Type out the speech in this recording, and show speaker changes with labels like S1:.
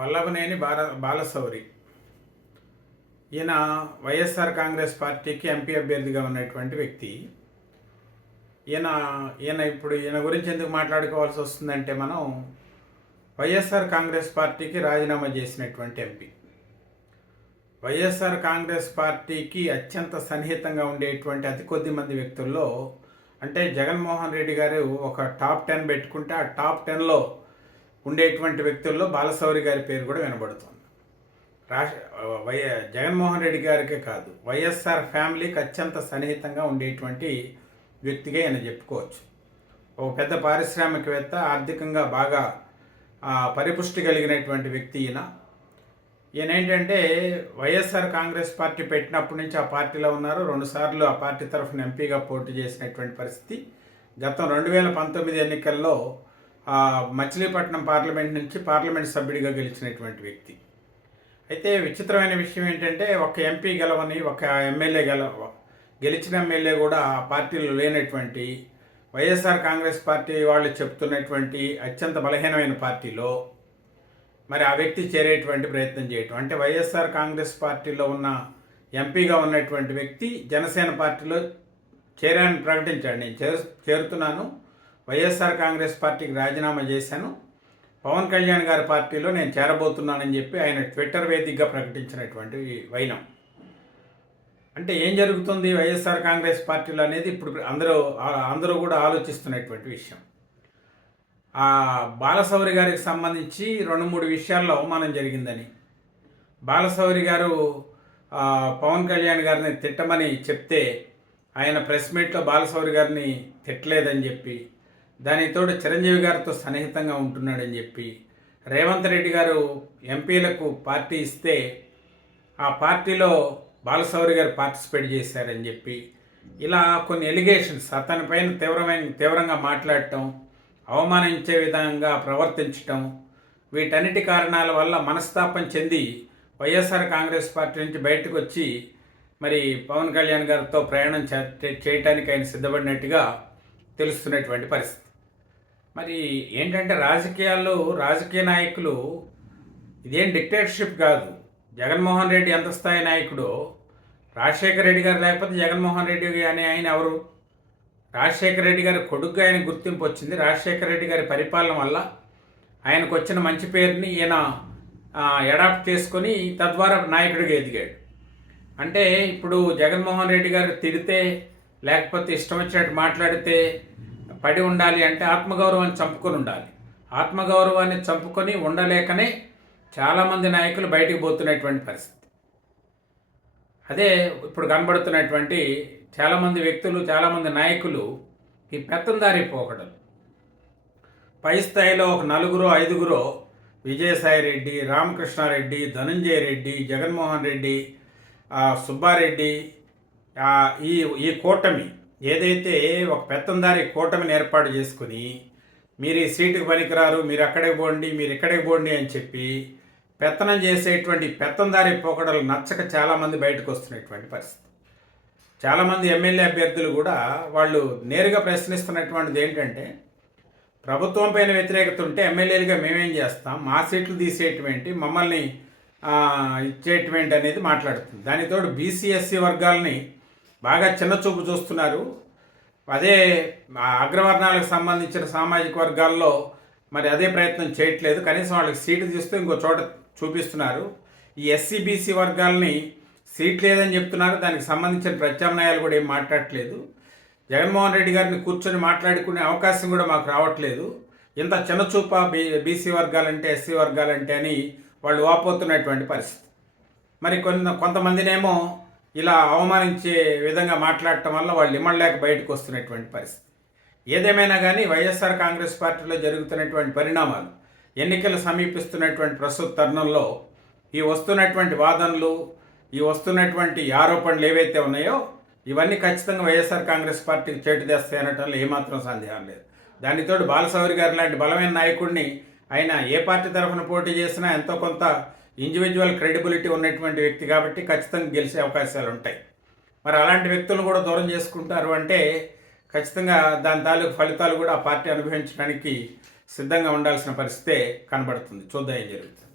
S1: వల్లభనేని బాల బాలశౌరి. ఈయన వైఎస్ఆర్ కాంగ్రెస్ పార్టీకి ఎంపీ అభ్యర్థిగా ఉన్నటువంటి వ్యక్తి. ఈయన ఈయన ఇప్పుడు ఈయన గురించి ఎందుకు మాట్లాడుకోవాల్సి వస్తుందంటే మనం వైఎస్ఆర్ కాంగ్రెస్ పార్టీకి రాజీనామా చేసినటువంటి ఎంపీ. వైఎస్ఆర్ కాంగ్రెస్ పార్టీకి అత్యంత సన్నిహితంగా ఉండేటువంటి అతి కొద్ది మంది వ్యక్తుల్లో అంటే జగన్మోహన్ రెడ్డి గారు ఒక టాప్ టెన్ పెట్టుకుంటే ఆ టాప్ టెన్లో ఉండేటువంటి వ్యక్తుల్లో బాలశౌరి గారి పేరు కూడా వినబడుతుంది. రాష్ట్ర వై జగన్మోహన్ రెడ్డి గారికే కాదు వైఎస్ఆర్ ఫ్యామిలీకి అత్యంత సన్నిహితంగా ఉండేటువంటి వ్యక్తిగా ఈయన చెప్పుకోవచ్చు. ఒక పెద్ద పారిశ్రామికవేత్త ఆర్థికంగా బాగా పరిపుష్టి కలిగినటువంటి వ్యక్తి ఈయన. ఈయన ఏంటంటే వైఎస్ఆర్ కాంగ్రెస్ పార్టీ పెట్టినప్పటి నుంచి ఆ పార్టీలో ఉన్నారు. రెండుసార్లు ఆ పార్టీ తరఫున ఎంపీగా పోటీ చేసినటువంటి పరిస్థితి. గతం రెండు వేల పంతొమ్మిది ఎన్నికల్లో మచిలీపట్నం పార్లమెంట్ నుంచి పార్లమెంట్ సభ్యుడిగా గెలిచినటువంటి వ్యక్తి. అయితే విచిత్రమైన విషయం ఏంటంటే ఒక ఎంపీ గెలవని ఒక ఎమ్మెల్యే గెలవ గెలిచిన ఎమ్మెల్యే కూడా ఆ పార్టీలో లేనటువంటి వైఎస్ఆర్ కాంగ్రెస్ పార్టీ వాళ్ళు చెప్తున్నటువంటి అత్యంత బలహీనమైన పార్టీలో మరి ఆ వ్యక్తి చేరేటువంటి ప్రయత్నం చేయటం. అంటే వైఎస్ఆర్ కాంగ్రెస్ పార్టీలో ఉన్న ఎంపీగా ఉన్నటువంటి వ్యక్తి జనసేన పార్టీలో చేరాలని ప్రకటించాడు. నేను చేరు చేరుతున్నాను. వైఎస్ఆర్ కాంగ్రెస్ పార్టీకి రాజీనామా చేశాను. పవన్ కళ్యాణ్ గారి పార్టీలో నేను చేరబోతున్నానని చెప్పి ఆయన ట్విట్టర్ వేదికగా ప్రకటించినటువంటి వైనం. అంటే ఏం జరుగుతుంది? వైఎస్ఆర్ కాంగ్రెస్ పార్టీలో అనేది ఇప్పుడు అందరూ అందరూ కూడా ఆలోచిస్తున్నటువంటి విషయం. ఆ బాలసౌరి గారికి సంబంధించి రెండు మూడు విషయాల్లో అవమానం జరిగిందని. బాలసౌరి గారు పవన్ కళ్యాణ్ గారిని తిట్టమని చెప్తే ఆయన ప్రెస్ మీట్లో బాలసౌరి గారిని తిట్టలేదని చెప్పి దానితోడు చిరంజీవి గారితో సన్నిహితంగా ఉంటున్నాడని చెప్పి రేవంత్ రెడ్డి గారు ఎంపీలకు పార్టీ ఇస్తే ఆ పార్టీలో బాలసౌరి గారు పార్టిసిపేట్ చేశారని చెప్పి ఇలా కొన్ని ఎలిగేషన్స్ అతని పైన తీవ్రమైన తీవ్రంగా మాట్లాడటం అవమానించే విధంగా ప్రవర్తించటం వీటన్నిటి కారణాల వల్ల మనస్తాపం చెంది వైఎస్ఆర్ కాంగ్రెస్ పార్టీ నుంచి బయటకు వచ్చి మరి పవన్ కళ్యాణ్ గారితో ప్రయాణం చే- చేయటానికి ఆయన సిద్ధపడినట్టుగా తెలుస్తున్నటువంటి పరిస్థితి. మరి ఏంటంటే రాజకీయాల్లో రాజకీయ నాయకులు ఇదేం డిక్టేటర్షిప్ కాదు. జగన్మోహన్ రెడ్డి ఎంత స్థాయి నాయకుడో రాజశేఖర రెడ్డి గారు లేకపోతే జగన్మోహన్ రెడ్డి అనే ఆయన ఎవరు? రాజశేఖర రెడ్డి గారి కొడుకుగా ఆయన గుర్తింపు వచ్చింది. రాజశేఖర రెడ్డి గారి పరిపాలన వల్ల ఆయనకు వచ్చిన మంచి పేరుని ఈయన అడాప్ట్ చేసుకొని తద్వారా నాయకుడిగా ఎదిగాడు. అంటే ఇప్పుడు జగన్మోహన్ రెడ్డి గారు తిడితే లేకపోతే ఇష్టం వచ్చినట్టు మాట్లాడితే పడి ఉండాలి అంటే ఆత్మగౌరవాన్ని చంపుకొని ఉండాలి. ఆత్మగౌరవాన్ని చంపుకొని ఉండలేకనే చాలామంది నాయకులు బయటికి పోతున్నటువంటి పరిస్థితి. అదే ఇప్పుడు కనబడుతున్నటువంటి చాలామంది వ్యక్తులు చాలామంది నాయకులు ఈ పెత్తందారి పోకడలు పై స్థాయిలో ఒక నలుగురు ఐదుగురు విజయసాయి రెడ్డి రామకృష్ణారెడ్డి ధనంజయ రెడ్డి జగన్మోహన్ రెడ్డి సుబ్బారెడ్డి ఈ ఈ కూటమి ఏదైతే ఒక పెత్తందారి కూటమిని ఏర్పాటు చేసుకుని మీరు ఈ సీటుకు పనికిరారు మీరు అక్కడే పోండి మీరు ఇక్కడే పోండి అని చెప్పి పెత్తనం చేసేటువంటి పెత్తందారి పోకడలు నచ్చక చాలామంది బయటకు వస్తున్నటువంటి పరిస్థితి. చాలామంది ఎమ్మెల్యే అభ్యర్థులు కూడా వాళ్ళు నేరుగా ప్రశ్నిస్తున్నటువంటిది ఏంటంటే ప్రభుత్వం పైన వ్యతిరేకత ఉంటే ఎమ్మెల్యేలుగా మేమేం చేస్తాం? మా సీట్లు తీసేటువంటి మమ్మల్ని ఇచ్చేటువంటి అనేది మాట్లాడుతుంది. దానితోడు బీసీఎస్సీ వర్గాలని బాగా చిన్న చూపు చూస్తున్నారు. అదే అగ్రవర్ణాలకు సంబంధించిన సామాజిక వర్గాల్లో మరి అదే ప్రయత్నం చేయట్లేదు. కనీసం వాళ్ళకి సీటు తీస్తూ ఇంకో చోట చూపిస్తున్నారు. ఈ ఎస్సీబీసీ వర్గాలని వర్గాల్ని సీట్ లేదని చెప్తున్నారు. దానికి సంబంధించిన ప్రత్యామ్నాయాలు కూడా ఏం మాట్లాడట్లేదు. జగన్మోహన్ రెడ్డి గారిని కూర్చొని మాట్లాడుకునే అవకాశం కూడా మాకు రావట్లేదు. ఇంత చిన్న చూప బీ బీసీ వర్గాలంటే ఎస్సీ వర్గాలంటే అని వాళ్ళు వాపోతున్నటువంటి పరిస్థితి. మరి కొంత కొంతమందినేమో ఇలా అవమానించే విధంగా మాట్లాడటం వల్ల వాళ్ళు ఇమ్మడలేక బయటకు వస్తున్నటువంటి పరిస్థితి. ఏదేమైనా కానీ వైఎస్ఆర్ కాంగ్రెస్ పార్టీలో జరుగుతున్నటువంటి పరిణామాలు ఎన్నికలు సమీపిస్తున్నటువంటి ప్రస్తుత తరుణంలో ఈ వస్తున్నటువంటి వాదనలు ఈ వస్తున్నటువంటి ఆరోపణలు ఏవైతే ఉన్నాయో ఇవన్నీ ఖచ్చితంగా వైఎస్ఆర్ కాంగ్రెస్ పార్టీకి చేటు తెస్తాయి అనటంలో ఏమాత్రం సందేహం లేదు. దానితోడు బాలసౌరి గారు లాంటి బలమైన నాయకుడిని ఆయన ఏ పార్టీ తరఫున పోటీ చేసినా ఎంతో కొంత ఇండివిజువల్ క్రెడిబిలిటీ ఉన్నటువంటి వ్యక్తి కాబట్టి ఖచ్చితంగా గెలిచే అవకాశాలు ఉంటాయి. మరి అలాంటి వ్యక్తులను కూడా దూరం చేసుకుంటారు అంటే ఖచ్చితంగా దాని తాలూకు ఫలితాలు కూడా ఆ పార్టీ అనుభవించడానికి సిద్ధంగా ఉండాల్సిన పరిస్థితే కనబడుతుంది. చూద్దాం ఏం జరుగుతుంది.